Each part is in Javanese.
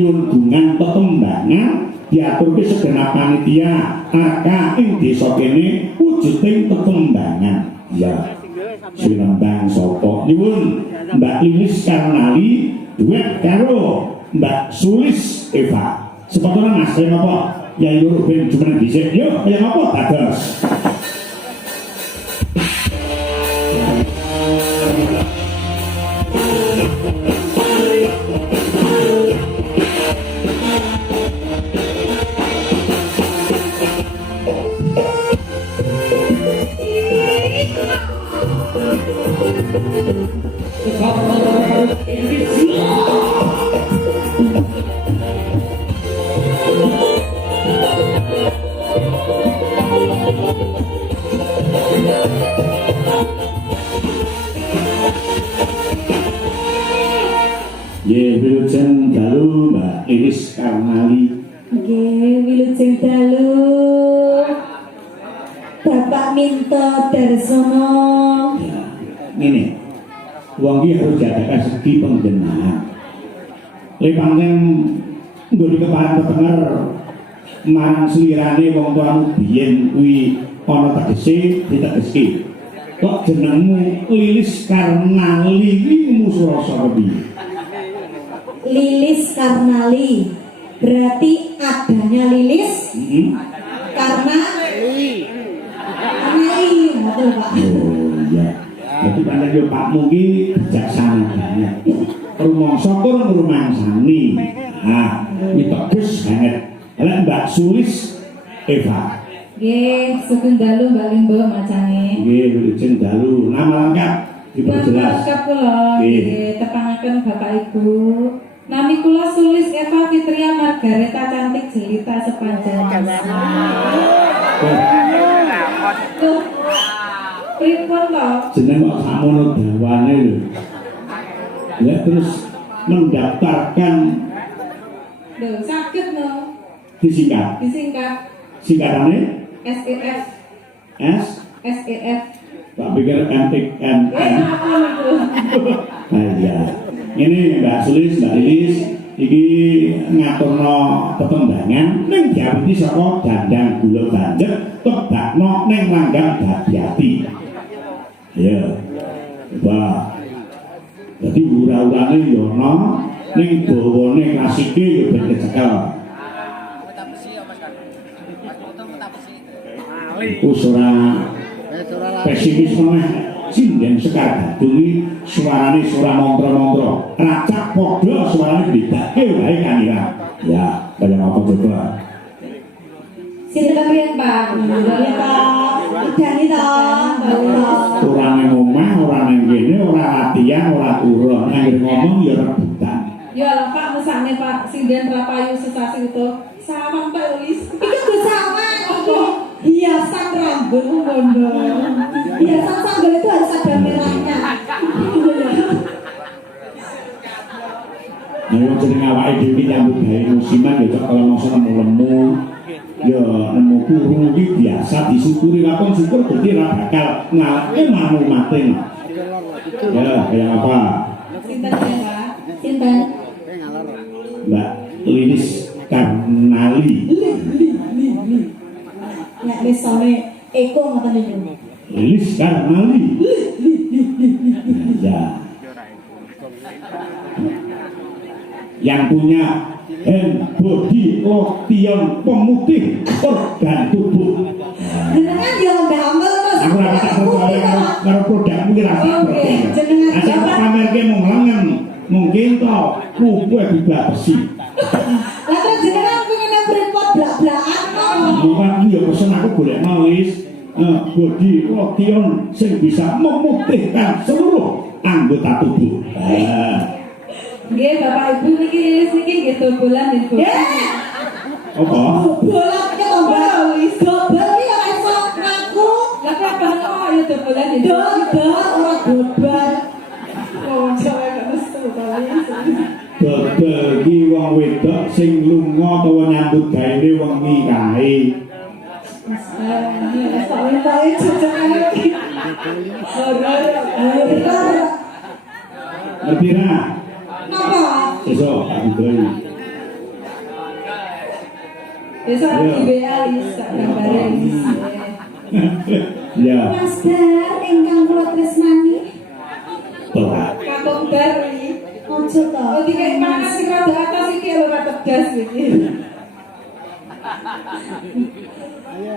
nyuwun bungan tetembangan diaturke segenap panitia aka ing desa kene wujuding tetembangan. Ya. Sinembang sapa nyuwun Mbak Lilis Karnali duet karo Mbak Sulis Eva. Sepatutnya Mas kaya apa? Ya yuk ben cuma dhisik. Yuk kaya apa dados? Ye wilujeng dalu Mbak Lilis Karnali. Nggih, wilujeng dalu Bapak Minto Darsono. Ya, ngene. Wong iki harus diadakan segi penggenahan. Lepangnya nggo dikeparan ketenger marang slirane wong tuamu biyen kuwi ana tegese ditegeske. Kok jenengmu Lilis Karnali iki musuh rasa kepiye? Lilis Karnali. Berarti adanya Lilis karena Karnali, betul Pak. Oh iya. Jadi pancen yo Pakmu ki bijaksana banget. Rumangsa kur ngrumangsani. Nah, iki bagus banget. Lah Mbak Sulis Eva. Nggih, sugeng dalu Mbak Limbo macane. Nggih, wilujeng dalu. Nama lengkap diperjelas. Lengkap kula. Nggih, tepangaken Bapak Ibu. Nami kula Sulis Eva Fitria Margareta cantik jelita sepanjang masa. Tuh, pripun to? Jeneng kok sakmono dawane lho. Ya terus mendaftarkan Duh, sakit no. disingkat. Singkatannya SEF. S. SEF. Tak pikir MTN. Apa itu? Nah iya. Ini Mbak Sulis, Mbak Lilis iki ngaturno tetembangan ning diawiti saka dandang gula banjek tebakno ning langgang Dadiati. Ya. Coba. Jadi ura-urane yo ono ning bawane klasike yo ben kecekel. Usura pesimis meneh sinden sekar dadungi suarane suara mongtro-mongtro racak podo suarane bedake wae kanira. Ya, kaya apa coba? Sinten pian Pak? Ya Pak. Dani to. Ora nang omah, ora nang kene, ora latihan, ora turu. Nang ngomong ya rebutan. Ya Pak, mesane Pak sinden rapayu sesasi itu. Sawang Pak Ulis. Iki ku sawang apa? Hiasan rambut bondo. Hiasan sanggul itu harus ada merahnya. Nah, yang jeneng awake dhewe nyambut gawe musiman ya kalau masa nemu-nemu ya nemu kuru iki biasa disyukuri lakon syukur dadi ra bakal ngalake manung mating. Ya, kayak apa? Sinten ya Pak? Sinten? Mbak Lilis Karnali. Nek wis sore eko ngoten niku. Lilis Karnali. Ya. Yang punya hand body lotion pemutih organ tubuh. Jenengan yo ndamel to. Aku ora tak karo produkmu ki ra Oke, jenengan asal pamerke mung lengen mungkin to kuku bisa besi. Lah terus jenengan pengen pripot blak-blakan kok. Monggo ya pesen aku golek nulis body lotion sing bisa memutihkan seluruh anggota tubuh. Nggih, Bapak Ibu niki Lilis niki nggih dobolan niku. Apa? Dobolan ki to, Mbak. Dobel ki ora iso ngaku. Lah kenapa kok ayo dobolan niku? Dobel ora dobal. Oh, sampe gak mestu Dobel ki wong wedok sing lunga utawa nyambut gawe wong nikahe. Ngerti ra? Napa? Sesuk tak bidoi. Besok di WA Lis, gambare Lis. Ya. Mas Dar ingkang kula tresnani. Telat. Kakung Dar iki. Ojo to. Oh dikek panas iki rada atas iki lho rada gas iki.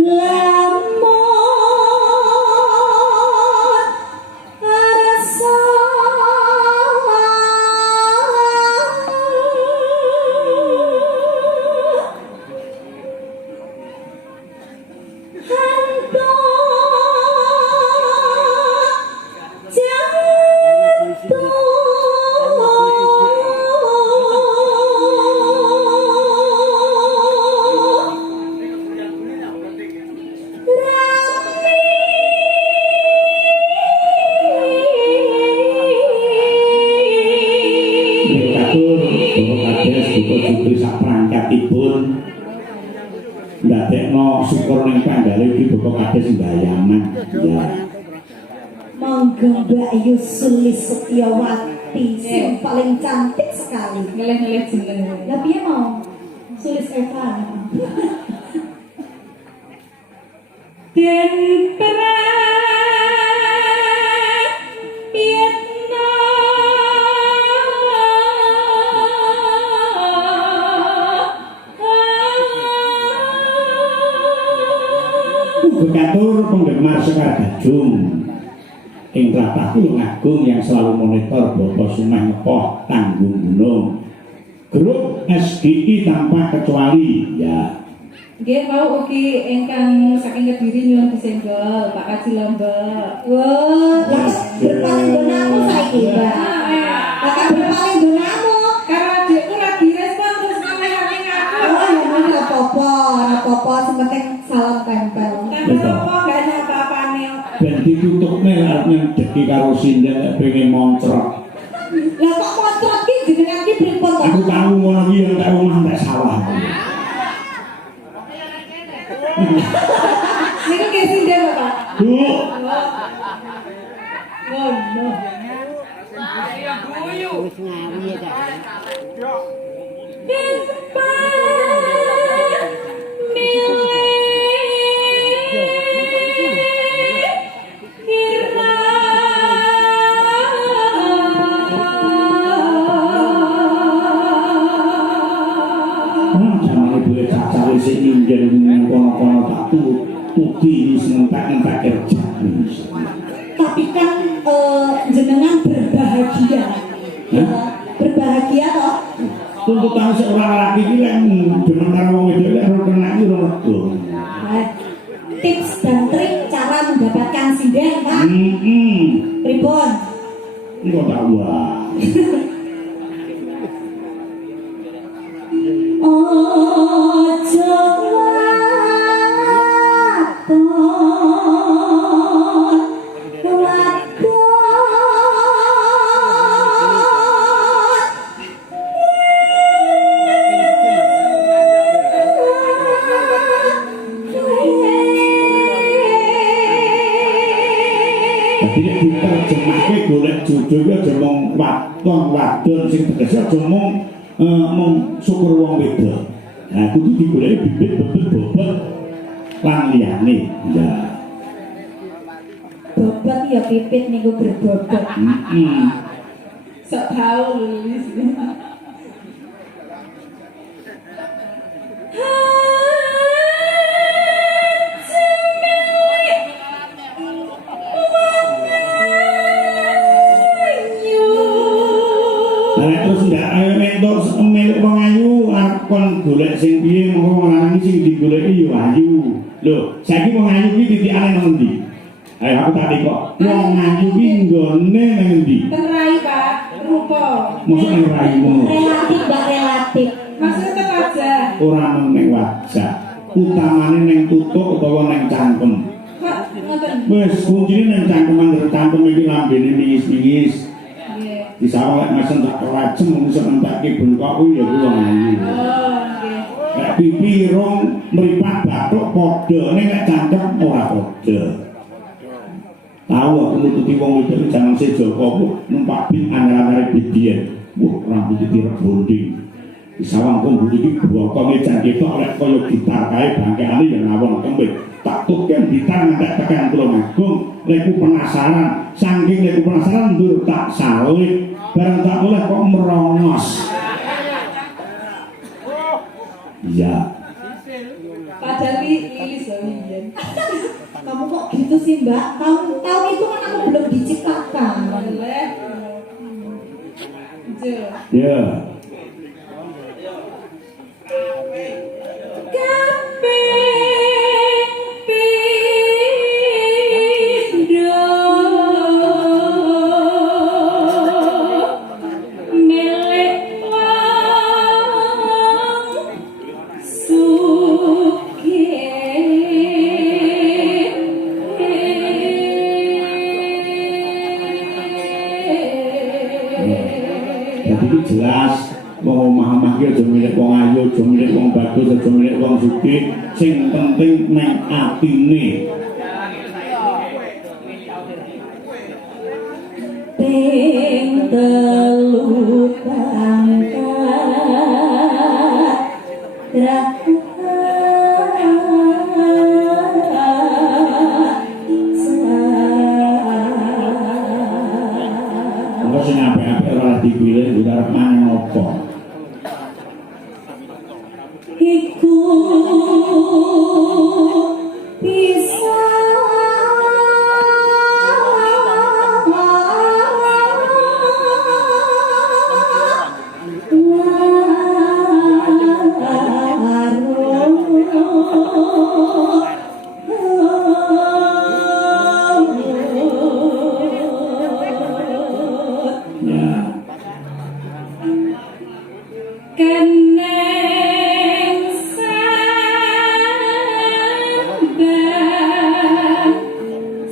Lamun rasa ndadekno syukur ning panggale iki Bapak Kades mbayangan ya. Monggo Mbak Yusulis Setiawati sing paling cantik sekali. Ngeleh-ngeleh jeneng. Lah piye mau? Sulis Eva. Den Bekatur penggemar Sekar Gadung ing tlatah Tulung Agung yang selalu monitor Bapak Sumeh Ngepoh Tanggung Gunung grup SGI tanpa kecuali ya. Nggih mau ugi ingkang saking Kediri nyuwun disenggol Pak Kaji Lombok. Wah, berpaling donamu saiki, Mbak. Kakak berpaling donamu karena adikku lagi respon terus ngeleh-ngeleh aku. Oh, ya ora apa-apa, sementing salam tempel. Ben ditutupne arep nyedeki karo sinden pengen moncrot. Lah kok moncrot ki jenengan ki pripun to? Aku tahu ngono ki yen tak omah tak salah. Niku ki sinden lho, Pak. Bu. Ngono. Ayo guyu. Wis ngawi ya, Kak. Yo. Sing ninggal dengan kono-kono tak tuti sementak-entak kerja. Tapi kan jenengan berbahagia. Berbahagia toh? Tuntutan seorang laki iki lek demen karo wong wedok lek ora kena iki ora rego. Tips dan trik cara mendapatkan sinden, Pak. Pripun? Engko tak wah. Diterjemahke golek jodoh iki aja mung wadon sing tegese aja mung syukur wong wedok. Nah, kudu digoleki bibit bobot lan liyane. Ya. Bobot ya pipit niku berbobot. Sok tau lho. Milik wong ayu arep kon golek sing piye mongko wong lanang sing digoleki yo ayu. Lho, saiki wong ayu iki titikane nang endi? Ayo aku tak kok. Wong ayu iki nggone nang endi? Terai, Pak. Rupa. Mosok nang raimu. Relatif, Mbak, relatif. Maksudnya wajah. Ora nang wajah. Utamane nang tutuk utawa nang cangkem. Kok ngoten? Wis kuncine nang cangkeman cangkem iki lambene ningis-ningis. Disawang lek mesen tak racem mung sementake bengkok kuwi ya kuwi wong ayu. Oh, nggih. Lek pipi rong mripat bathuk padha ning lek cangkem ora padha. Tahu aku nututi wong wedok jaman Sejoko numpak bis anyar-anyar bidiyen. Wah, rambut ditirek bonding. sawang kumbul iki bokonge jan ketok lek kaya gitar kae bangkeane ya ngawon kembing tak tuken gitar ngantek tekan Tulung Agung lek penasaran saking lek penasaran ndur tak salib bareng tak oleh kok merongos iya Padahal Lilis loh Wijen. Kamu kok gitu sih Mbak? Tahun itu kan aku belum diciptakan. Boleh. ya jadi jelas wong omah-omah ki aja milik wong ayu, aja milik wong bagus, aja milik wong sugih, sing penting nang atine. Ping telu pangkat engko sing apik-apik ora dipilih udah mangan apa. iku bisa keneng sandang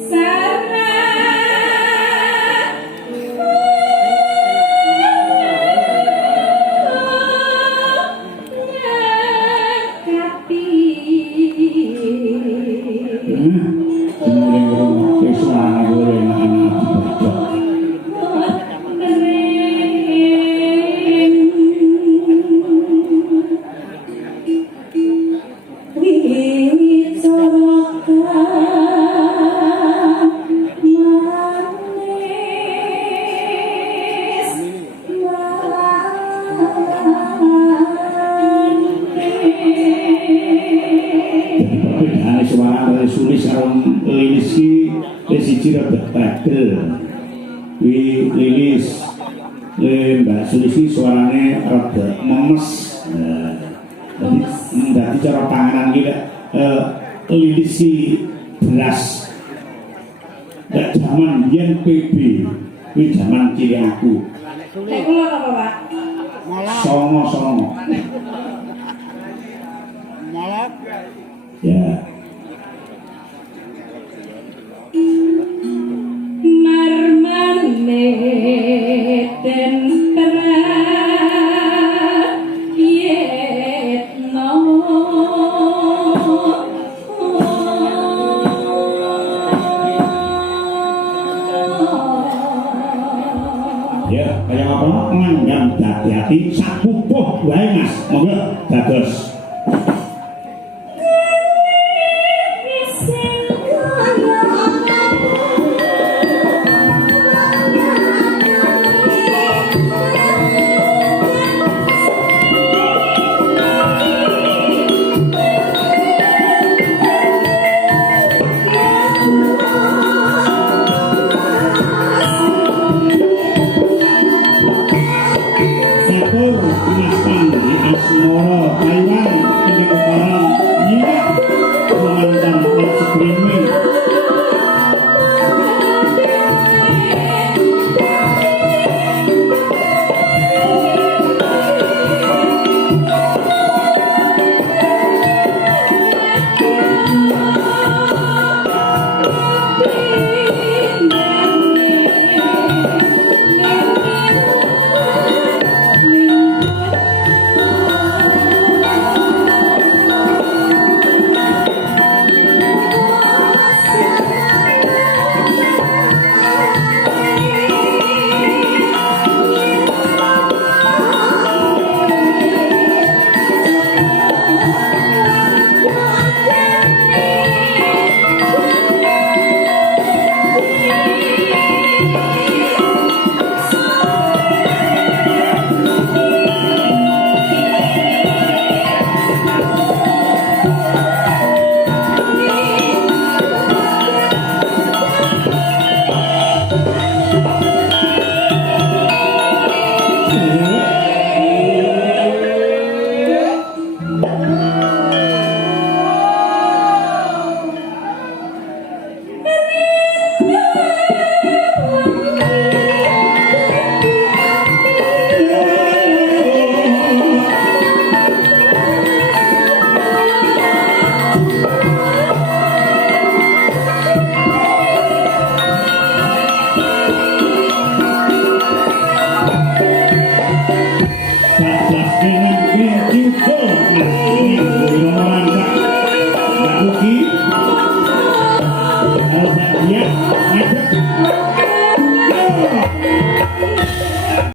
sarang nyakapi Kemudian rumah kesuara goreng anak baca. Perbedaan suara dari Sulis karo Lilis ki siji rada tregel. Wi Lilis Mbak Sulis ki suarane rada memes. Dadi cara panganan ki Lilis ki beras. Nek jaman biyen PB, kuwi jaman ciri aku. Nek kula apa Pak? Songo-songo. Ya. Marmane tempera yetno Ya, kayak apa? Nganggam hati-hati sak pupuh wae Mas. Monggo dados. Mas Pandi Asmoro Taiwan nang Ciuco ini rombongan Mbak Uki harus dia ngadep